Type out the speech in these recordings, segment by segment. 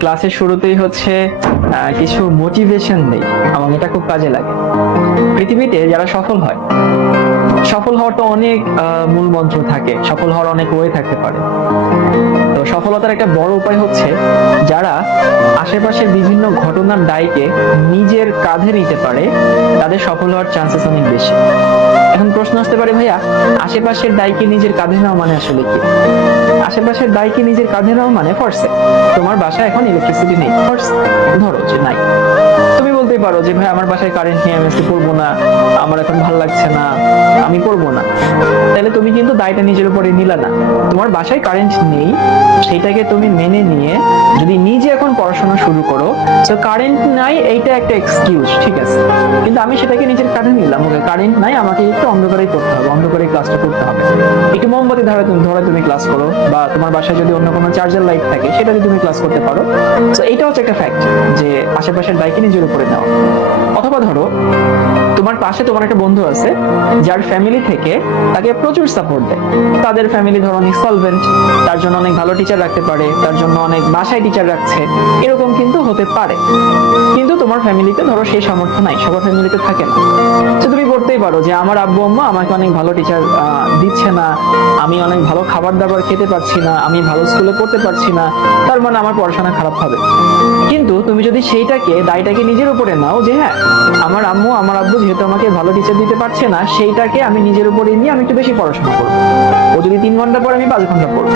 ক্লাসের শুরুতেই হচ্ছে কিছু মোটিভেশন নেই আমার এটা খুব কাজে লাগে। পৃথিবীতে যারা সফল হয় সফল হওয়ার তো অনেক মূল মন্ত্র থাকে। সফল হওয়ার অনেক ওয়ে থাকতে পারে। তো সফলতার একটা বড় উপায় হচ্ছে যারা আশেপাশের বিভিন্ন ঘটনার দায়কে নিজের কাঁধে নিতে পারে, তাদের সফল হওয়ার চান্সেস অনেক বেশি। এখন প্রশ্ন আসতে পারে, ভাইয়া, আশেপাশের দায়কে নিজের কাঁধে নেওয়া মানে আসলে কি? আশেপাশের দায়কে নিজের কাঁধে নেওয়া মানে ফর্সে তোমার বাসায় এখন ইলেকট্রিসিটি নেই। ফর্স ধরো যে নাই। তুমি বলতেই পারো যে, ভাই, আমার বাসায় কারেন্ট নেই, আমি আজকে পড়ব না। আমার এখন ভালো লাগছে না। আমি পড়ব না। তাহলে তুমি কিন্তু দায়টা নিজের উপরে নিলা না। তোমার বাসায় কারেন্ট নেই, সেটাকে তুমি মেনে নিয়ে যদি নিজে এখন পড়াশোনা শুরু করো, তো কারেন্ট নাই, এইটা একটা এক্সকিউজ ঠিক আছে? কিন্তু আমি সেটাকে নিজের কারেন্ট নিলাম। ওকে কারেন্ট নাই, আমাকে একটু অন্ধকারেই করতে হবে। অন্ধকারে ক্লাসটা করতে হবে। একটু মোমবাতি ধরে তুমি ধরে তুমি ক্লাস করো, বা তোমার বাসায় যদি অন্য কোনো চার্জার লাইট থাকে, সেটা দিয়ে তুমি ক্লাস করতে পারো। তো এটা হচ্ছে একটা ফ্যাক্ট যে আশেপাশের বাইকে নিজের উপরে নেওয়া। অথবা ধরো তোমার পাশে তোমার একটা বন্ধু আছে, যার ফ্যামিলি থেকে তাকে প্রচুর সাপোর্ট দেয়। তাদের ফ্যামিলি ধরো অনেক সলভেন্ট তার জন্য অনেক ভালো টিচার রাখতে পারে, তার জন্য অনেক বাসায় টিচার রাখছে, এরকম কিন্তু হতে পারে। কিন্তু তোমার ফ্যামিলিতে ধরো সেই সামর্থ্য নাই, সবার ফ্যামিলিতে থাকে না। তো তুমি করতেই পারো যে আমার আব্বু আম্মা আমাকে অনেক ভালো টিচার দিচ্ছে না, আমি অনেক ভালো খাবার দাবার খেতে পারছি না, আমি ভালো স্কুলে পড়তে পারছি না, তার মানে আমার পড়াশোনা খারাপ হবে। কিন্তু তুমি যদি সেইটাকে, দায়টাকে নিজের উপরে নাও যে হ্যাঁ আমার আম্মু, আমার আব্বু যেহেতু আমাকে ভালো টিচার দিতে পারছে না, সেইটাকে আমি নিজের উপরে নিয়ে আমি একটু বেশি পড়াশোনা করব। ও যদি তিন ঘণ্টা পরে আমি পাঁচ ঘণ্টা পড়ব।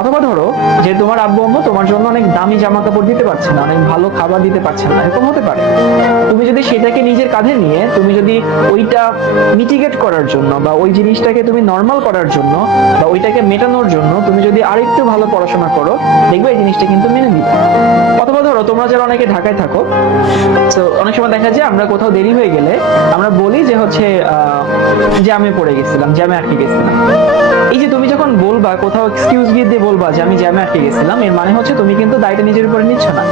অথবা ধরো যে তোমার আব্বু আম্মু তোমার জন্য অনেক দামি জামা কাপড় দিতে পারছে না, অনেক ভালো খাবার দিতে পারছে না, এরকম হতে পারে। তুমি যদি সেটাকে নিজের কাঁধে নিয়ে তুমি যদি ওইটা মিটিগেট করার জন্য বা ওই জিনিসটাকে তুমি নর্মাল করার জন্য বা ওইটাকে মেটানোর জন্য তুমি যদি আরেকটু ভালো পড়াশোনা করো, দেখবে এই জিনিসটা কিন্তু মেনে নিবে। অথবা ধরো তোমরা যারা অনেকে ঢাকায় থাকো, তো অনেক সময় দেখা যায় আমরা কোথাও দেরি হয়ে গেলে আমরা বলি যে হচ্ছে জ্যামে পড়ে গেছিলাম, জ্যামে আটকে গেছিলাম। এই যে তুমি যখন বলবা, কোথাও এক্সকিউজ দিয়ে দিয়ে বলবা যে আমি জ্যামে আটকে গেছিলাম, এর মানে হচ্ছে তুমি কিন্তু দায়টা নিজের উপরে নিচ্ছ না।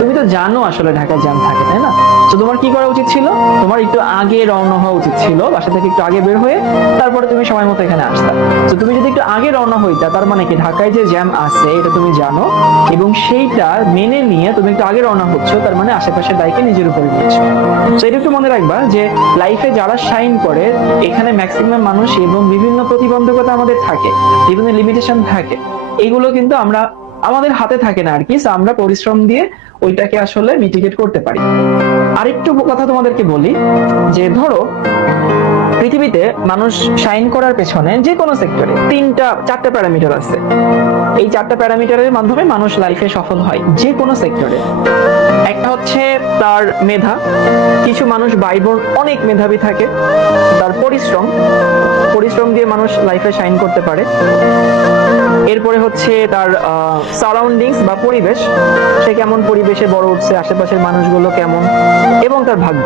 তুমি তো জানো আসলে ঢাকায় জ্যাম থাকে, তাই না? তো তোমার কি করা উচিত ছিল? তোমার একটু আগে রওনা হওয়া উচিত ছিল, বাসা থেকে একটু আগে বের হয়ে তারপরে তুমি সময় মতো এখানে আসতা। তো তুমি যদি একটু আগে রওনা হইতা, তার মানে কি ঢাকায় যে জ্যাম আছে, এটা তুমি জানো। এবং সেইটা মেনে নিয়ে তুমি একটু আগে রওনা হচ্ছ, তার মানে আশেপাশের দায়কে নিজের উপরে নিচ্ছ তো এটা একটু মনে রাখবা যে লাইফে যারা শাইন করে, এখানে ম্যাক্সিমাম মানুষ এবং বিভিন্ন প্রতিবন্ধকতা আমাদের থাকে, বিভিন্ন লিমিটেশন থাকে। এগুলো কিন্তু আমরা আমাদের হাতে থাকে না আর কি আমরা পরিশ্রম দিয়ে ওইটাকে আসলে মিটিগেট করতে পারি। আরেকটু কথা তোমাদেরকে বলি, যে ধরো, পৃথিবীতে মানুষ শাইন করার পেছনে যে কোনো সেক্টরে তিনটা, চারটা প্যারামিটার আছে। এই চারটা প্যারামিটারের মাধ্যমে মানুষ লাইফে সফল হয়, যে কোনো সেক্টরে একটা হচ্ছে তার মেধা। কিছু মানুষ বাইবন অনেক মেধাবী থাকে, তার পরিশ্রম। পরিশ্রম দিয়ে মানুষ লাইফে শাইন করতে পারে। এরপরে হচ্ছে তার সারাউন্ডিংস বা পরিবেশ, সে কেমন পরিবেশে বড় উঠছে আশেপাশের মানুষগুলো কেমন, এবং তার ভাগ্য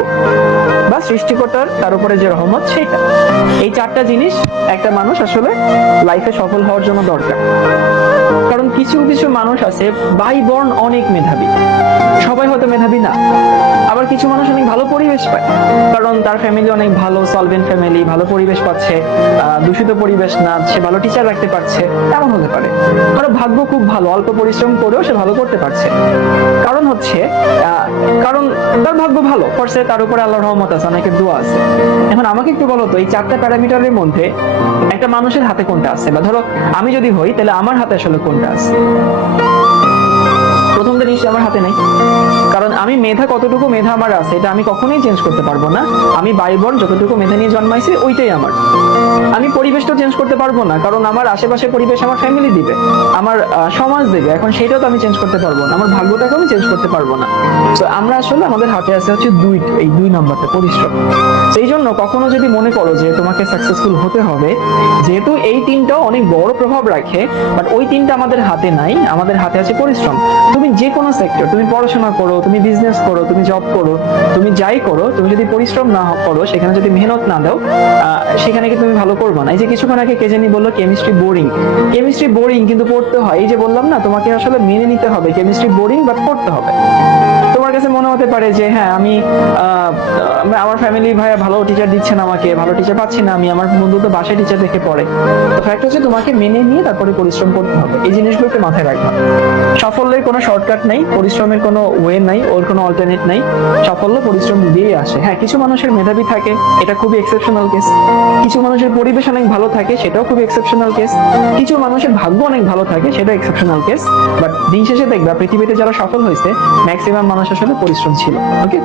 বা সৃষ্টিকর্তার, তার উপরে যে রহমত, সেটা। এই চারটা জিনিস একটা মানুষ আসলে লাইফে সফল হওয়ার জন্য দরকার। কিছু কিছু মানুষ আছে বাই বর্ণ অনেক মেধাবী। সবাই হয়তো মেধাবী না। আবার কিছু মানুষ অনেক ভালো পরিবেশ পায়। কারণ তার ফ্যামিলি অনেক ভালো সলভেন্ট ফ্যামিলি ভালো পরিবেশ পাচ্ছে দূষিত পরিবেশ না, সে ভালো টিচার রাখতে পারছে, এমন হতে পারে। কারও ভাগ্য খুব ভালো, অল্প পরিশ্রম করেও সে ভালো করতে পারছে। কারণ হচ্ছে কারণ তার ভাগ্য ভালো ফরসে তার উপরে আল্লাহর রহমত আছে, অনেকের দোয়া আছে। এখন আমাকে একটু বলো তো, এই চারটা প্যারামিটারের মধ্যে একটা মানুষের হাতে কোনটা আছে? বা ধরো, আমি যদি হই, তাহলে আমার হাতে আসলে কোনটা আছে? প্রথমটা নিশ্চয়ই আমার হাতে নেই। কারণ আমি মেধা কতটুকু মেধা আমার আছে, এটা আমি কখনোই চেঞ্জ করতে পারব না। আমি বাইবর যতটুকু মেধা নিয়ে জন্মাইছি, ওইটাই আমার। আমি পরিবেশটা চেঞ্জ করতে পারব না, কারণ আমার আশেপাশে পরিবেশ আমার ফ্যামিলি দিবে, আমার সমাজ দেবে, এখন সেটাও তো আমি চেঞ্জ করতে পারব না, আমার ভাগ্যটাকেও আমি চেঞ্জ করতে পারব না। তো আমরা আসলে আমাদের হাতে আছে হচ্ছে দুই, এই দুই নম্বরটা, পরিশ্রম। সেই জন্য কখনো যদি মনে করো যে তোমাকে সাকসেসফুল হতে হবে, যেহেতু এই তিনটাও অনেক বড় প্রভাব রাখে বাট ওই তিনটা আমাদের হাতে নাই, আমাদের হাতে আছে পরিশ্রম। তুমি যে কোনো সেক্টর তুমি পড়াশোনা করো, তুমি বিজনেস করো, তুমি জব করো, তুমি যাই করো, তুমি যদি পরিশ্রম না করো, সেখানে যদি মেহনত না দাও সেখানে কি তুমি ভালো করবে না। এই যে কিছুক্ষণ আগে কে জানি বলল কেমিস্ট্রি বোরিং কেমিস্ট্রি বোরিং কিন্তু পড়তে হয়। এই যে বললাম না, তোমাকে আসলে মেনে নিতে হবে। কেমিস্ট্রি বোরিং বাট পড়তে হবে। তোমার কাছে মনে হতে পারে যে হ্যাঁ আমি আমার ফ্যামিলি ভাইয়া ভালো টিচার দিচ্ছেন আমাকে, ভালো টিচার পাচ্ছি না, আমি আমার বন্ধু তো বাসায় টিচার দেখে পড়ে। তো ফ্যাক্ট হচ্ছে তোমাকে মেনে নিয়ে তারপরে পরিশ্রম করতে হবে। এই জিনিসগুলোকে মাথায় রাখবা। সাফল্যের কোনো শর্টকাট নাই, পরিশ্রমের কোনো ওয়ে নাই, ওর কোনো অল্টারনেট নাই। সাফল্য পরিশ্রম দিয়েই আসে। হ্যাঁ কিছু মানুষের মেধাবী থাকে, এটা খুবই এক্সেপশনাল কেস কিছু মানুষের পরিবেশ অনেক ভালো থাকে, সেটাও খুবই এক্সেপশনাল কেস কিছু মানুষের ভাগ্য অনেক ভালো থাকে সেটা এক্সেপশনাল কেস বাট দিন শেষে দেখবা, পৃথিবীতে যারা সফল হয়েছে ম্যাক্সিমাম মানুষ আসলে পরিশ্রম ছিল ওকে